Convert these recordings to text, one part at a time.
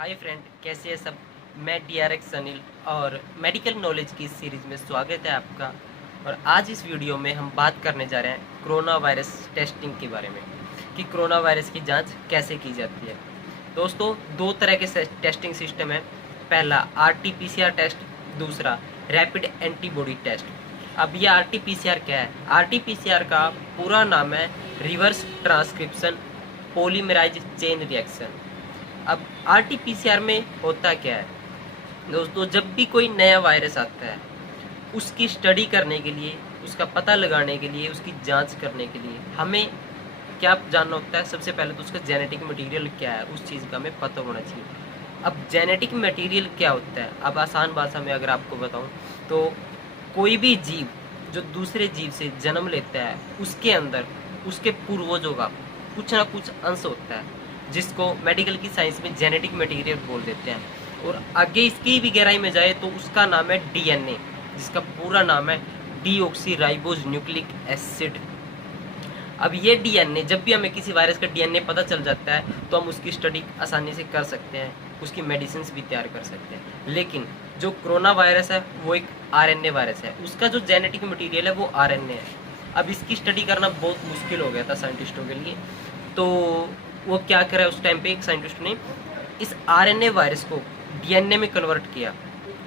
Hi friend, कैसे हैं सब। मैं DRX अनिल और मेडिकल नॉलेज की इस सीरीज़ में स्वागत है आपका। और आज इस वीडियो में हम बात करने जा रहे हैं कोरोना वायरस टेस्टिंग के बारे में कि कोरोना वायरस की जांच कैसे की जाती है। दोस्तों, दो तरह के टेस्टिंग सिस्टम है। पहला RT-PCR टेस्ट, दूसरा रैपिड एंटीबॉडी टेस्ट। अब ये RT-PCR क्या है? RT-PCR का पूरा नाम है reverse transcription polymerise chain reaction. अब RT-PCR में होता क्या है दोस्तों, जब भी कोई नया वायरस आता है उसकी स्टडी करने के लिए, उसका पता लगाने के लिए, उसकी जांच करने के लिए हमें क्या जानना होता है? सबसे पहले तो उसका जेनेटिक मटेरियल क्या है, उस चीज़ का हमें पता होना चाहिए। अब जेनेटिक मटेरियल क्या होता है, अब आसान भाषा में अगर आपको बताऊं तो कोई भी जीव जो दूसरे जीव से जन्म लेता है उसके अंदर उसके पूर्वजों का कुछ ना कुछ अंश होता है, जिसको मेडिकल की साइंस में जेनेटिक मटेरियल बोल देते हैं। और आगे इसकी भी गहराई में जाए तो उसका नाम है DNA, जिसका पूरा नाम है डीऑक्सी राइबोज न्यूक्लिक एसिड। अब ये DNA, जब भी हमें किसी वायरस का DNA पता चल जाता है तो हम उसकी स्टडी आसानी से कर सकते हैं, उसकी मेडिसिन भी तैयार कर सकते हैं। लेकिन जो कोरोना वायरस है वो एक RNA वायरस है, उसका जो जेनेटिक मटेरियल है वो RNA है। अब इसकी स्टडी करना बहुत मुश्किल हो गया था साइंटिस्टों के लिए, तो वो क्या करा उस टाइम पे एक साइंटिस्ट ने इस RNA वायरस को DNA में कन्वर्ट किया।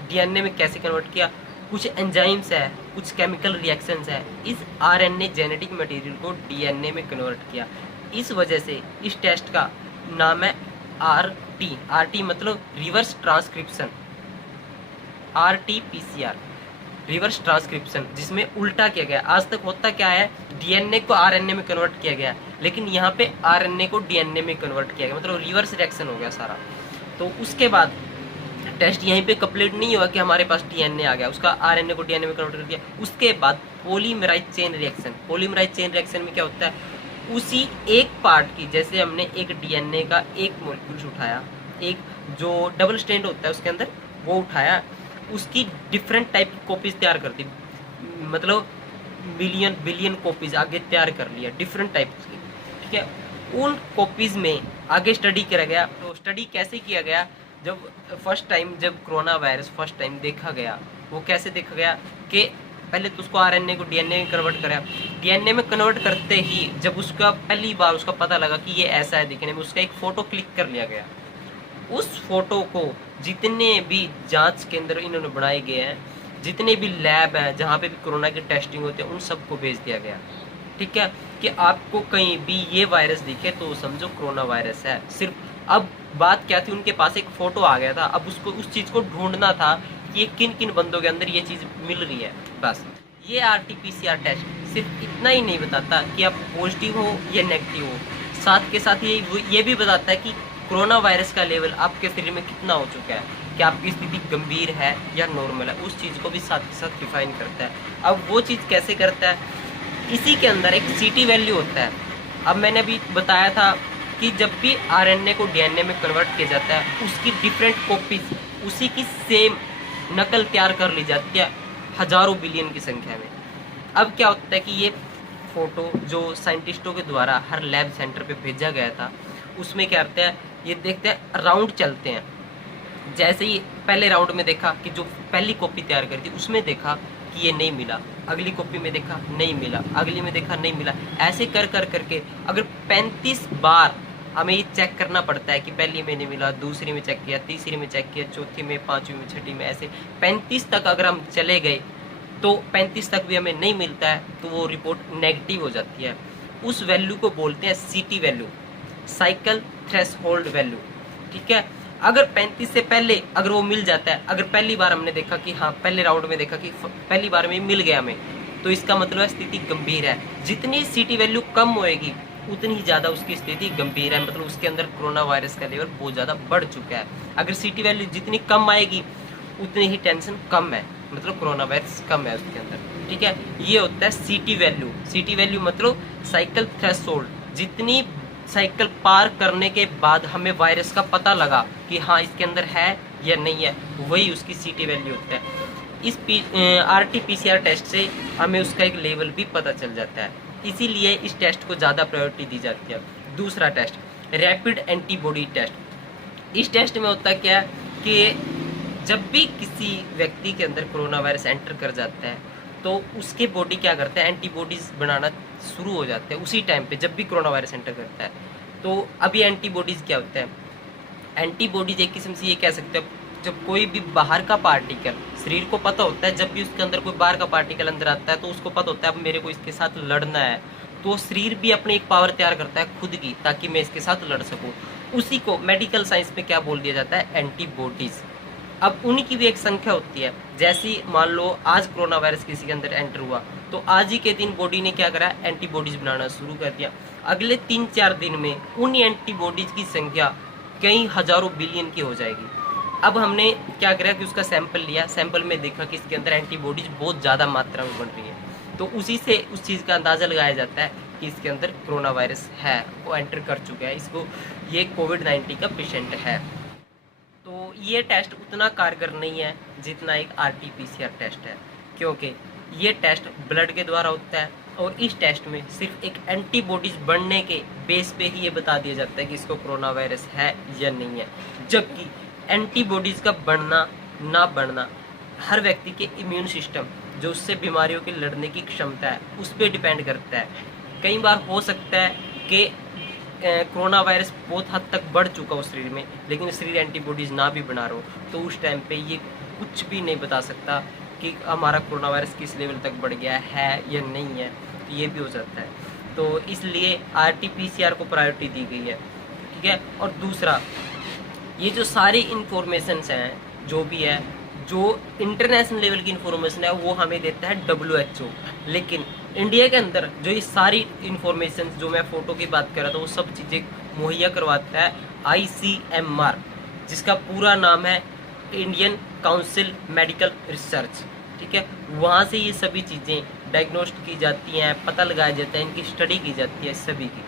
DNA में कैसे कन्वर्ट किया? कुछ एंजाइम्स है, कुछ केमिकल रिएक्शंस है, इस RNA जेनेटिक मटेरियल को DNA में कन्वर्ट किया। इस वजह से इस टेस्ट का नाम है RT मतलब reverse transcription, RT-PCR reverse transcription, जिसमें उल्टा किया गया। आज तक होता क्या है, DNA को RNA में कन्वर्ट किया गया, लेकिन यहाँ पे RNA को DNA में कन्वर्ट किया गया, मतलब रिवर्स रिएक्शन हो गया सारा। तो उसके बाद टेस्ट यहीं पे कंप्लीट नहीं हुआ कि हमारे पास DNA आ गया, उसका RNA को DNA में कन्वर्ट कर दिया। उसके बाद polymerise chain reaction. Polymerise chain reaction में क्या होता है, उसी एक पार्ट की, जैसे हमने एक DNA का एक मॉलिक्यूल उठाया, एक जो डबल स्ट्रैंड होता है उसके अंदर वो उठाया, उसकी डिफरेंट टाइप की कॉपीज तैयार कर दी, मतलब मिलियन बिलियन कॉपीज आगे तैयार कर लिया डिफरेंट टाइप की, ठीक है। उन कॉपीज में आगे स्टडी किया गया। तो स्टडी कैसे किया गया, जब फर्स्ट टाइम जब कोरोना वायरस फर्स्ट टाइम देखा गया, वो कैसे देखा गया कि पहले तो उसको RNA को DNA में कन्वर्ट करा। DNA में कन्वर्ट करते ही जब उसका पहली बार उसका पता लगा कि ये ऐसा है दिखने में, उसका एक फ़ोटो क्लिक कर लिया गया। उस फोटो को जितने भी जांच केंद्र इन्होंने बनाए गए हैं, जितने भी लैब हैं जहाँ पे भी कोरोना की टेस्टिंग होती है, उन सबको भेज दिया गया, ठीक है। कि आपको कहीं भी ये वायरस दिखे तो समझो कोरोना वायरस है। सिर्फ अब बात क्या थी, उनके पास एक फ़ोटो आ गया था, अब उसको उस चीज़ को ढूंढना था कि ये किन किन बंदों के अंदर ये चीज़ मिल रही है। बस ये RT-PCR टेस्ट सिर्फ इतना ही नहीं बताता कि आप पॉजिटिव हो या नेगेटिव हो, साथ के साथ ये भी बताता है कि कोरोना वायरस का लेवल आपके शरीर में कितना हो चुका है, कि आपकी स्थिति गंभीर है या नॉर्मल है, उस चीज़ को भी साथ के साथ डिफाइन करता है। अब वो चीज़ कैसे करता है, इसी के अंदर एक CT वैल्यू होता है। अब मैंने अभी बताया था कि जब भी RNA को DNA में कन्वर्ट किया जाता है, उसकी डिफरेंट कॉपीज, उसी की सेम नकल तैयार कर ली जाती है हजारों बिलियन की संख्या में। अब क्या होता है कि ये फ़ोटो जो साइंटिस्टों के द्वारा हर लैब सेंटर पे भेजा गया था, उसमें क्या करते हैं, ये देखते हैं, राउंड चलते हैं। जैसे ही पहले राउंड में देखा कि जो पहली कॉपी तैयार करी थी उसमें देखा कि ये नहीं मिला, अगली कॉपी में देखा नहीं मिला, अगली में देखा नहीं मिला, ऐसे कर कर करके अगर 35 बार हमें ये चेक करना पड़ता है कि पहली में नहीं मिला, दूसरी में चेक किया, तीसरी में चेक किया, चौथी में, पाँचवीं में, छठी में, ऐसे 35 तक अगर हम चले गए तो 35 तक भी हमें नहीं मिलता है तो वो रिपोर्ट नेगेटिव हो जाती है। उस वैल्यू को बोलते हैं CT value, cycle threshold value, ठीक है। अगर 35 से पहले अगर वो मिल जाता है, अगर पहली बार हमने देखा कि हाँ, पहले राउंड में देखा कि पहली बार में मिल गया हमें, तो इसका मतलब है स्थिति गंभीर है। जितनी CT वैल्यू कम होएगी उतनी ही ज़्यादा उसकी स्थिति गंभीर है, मतलब उसके अंदर कोरोना वायरस का लेवल बहुत ज़्यादा बढ़ चुका है। अगर CT वैल्यू जितनी कम आएगी उतनी ही टेंशन कम है, मतलब कोरोना वायरस कम है उसके अंदर, ठीक है। ये होता है CT वैल्यू। CT वैल्यू मतलब साइकिल थ्रेशोल्ड, जितनी साइकिल पार करने के बाद हमें वायरस का पता लगा कि हाँ इसके अंदर है या नहीं है, वही उसकी CT वैल्यू होता है। इस RT-PCR टेस्ट से हमें उसका एक लेवल भी पता चल जाता है, इसीलिए इस टेस्ट को ज़्यादा प्रायोरिटी दी जाती है। दूसरा टेस्ट रैपिड एंटीबॉडी टेस्ट। इस टेस्ट में होता क्या है कि जब भी किसी व्यक्ति के अंदर कोरोना वायरस एंटर कर जाता है तो उसके बॉडी क्या करता है, एंटीबॉडीज़ बनाना शुरू हो जाते हैं उसी टाइम पे जब भी कोरोना वायरस एंटर करता है। तो अभी एंटीबॉडीज़ क्या होता है, एंटीबॉडीज एक किस्म से ये कह सकते हैं जब कोई भी बाहर का पार्टिकल, शरीर को पता होता है जब भी उसके अंदर कोई बाहर का पार्टिकल अंदर आता है तो उसको पता होता है अब मेरे को इसके साथ लड़ना है, तो शरीर भी अपनी एक पावर तैयार करता है खुद की ताकि मैं इसके साथ लड़ सकूं। उसी को मेडिकल साइंस में क्या बोल दिया जाता है, एंटीबॉडीज। अब उनकी भी एक संख्या होती है, जैसी मान लो आज कोरोना वायरस किसी के अंदर एंटर हुआ तो आज ही के दिन बॉडी ने क्या करा, एंटीबॉडीज बनाना शुरू कर दिया। अगले 3-4 दिन में उन एंटीबॉडीज की संख्या कई हजारों बिलियन की हो जाएगी। अब हमने क्या करा कि उसका सैंपल लिया, सैंपल में देखा कि इसके अंदर एंटीबॉडीज बहुत ज़्यादा मात्रा में बन रही है, तो उसी से उस चीज़ का अंदाज़ा लगाया जाता है कि इसके अंदर कोरोना वायरस है, वो एंटर कर चुका है, इसको ये कोविड-19 का पेशेंट है। तो ये टेस्ट उतना कारगर नहीं है जितना एक RT-PCR टेस्ट है, क्योंकि ये टेस्ट ब्लड के द्वारा होता है और इस टेस्ट में सिर्फ एक एंटीबॉडीज बनने के बेस पे ही ये बता दिया जाता है कि इसको कोरोना वायरस है या नहीं है। जबकि एंटीबॉडीज का बनना ना बनना हर व्यक्ति के इम्यून सिस्टम, जो उससे बीमारियों के लड़ने की क्षमता है, उस पर डिपेंड करता है। कई बार हो सकता है कि कोरोना वायरस बहुत हद तक बढ़ चुका हो शरीर में, लेकिन शरीर एंटीबॉडीज ना भी बना रहा हो, तो उस टाइम पे ये कुछ भी नहीं बता सकता कि हमारा कोरोना वायरस किस लेवल तक बढ़ गया है या नहीं है, तो ये भी हो जाता है। तो इसलिए RT-PCR को प्रायोरिटी दी गई है, ठीक है। और दूसरा, ये जो सारी इंफॉर्मेशंस हैं जो भी है, जो इंटरनेशनल लेवल की इंफॉर्मेशन है वो हमें देता है WHO, लेकिन इंडिया के अंदर जो ये सारी इंफॉर्मेशन जो मैं फ़ोटो की बात कर रहा था वो सब चीज़ें मुहैया करवाता है ICMR, जिसका पूरा नाम है इंडियन काउंसिल मेडिकल रिसर्च, ठीक है। वहाँ से ये सभी चीज़ें डायग्नोस्ट की जाती हैं, पता लगाया जाता है, इनकी स्टडी की जाती है सभी की।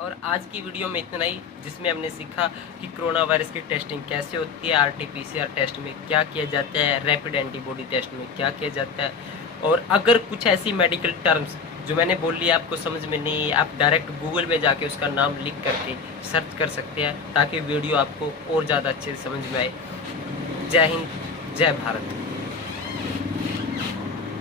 और आज की वीडियो में इतना ही, जिसमें हमने सीखा कि कोरोना वायरस की टेस्टिंग कैसे होती है, RT-PCR टेस्ट में क्या किया जाता है, रैपिड एंटीबॉडी टेस्ट में क्या किया जाता है। और अगर कुछ ऐसी मेडिकल टर्म्स जो मैंने बोल लिया आपको समझ में नहीं, आप डायरेक्ट गूगल में जाके उसका नाम लिख करके सर्च कर सकते हैं ताकि वीडियो आपको और ज़्यादा अच्छे से समझ में आए। जय हिंद, जय भारत।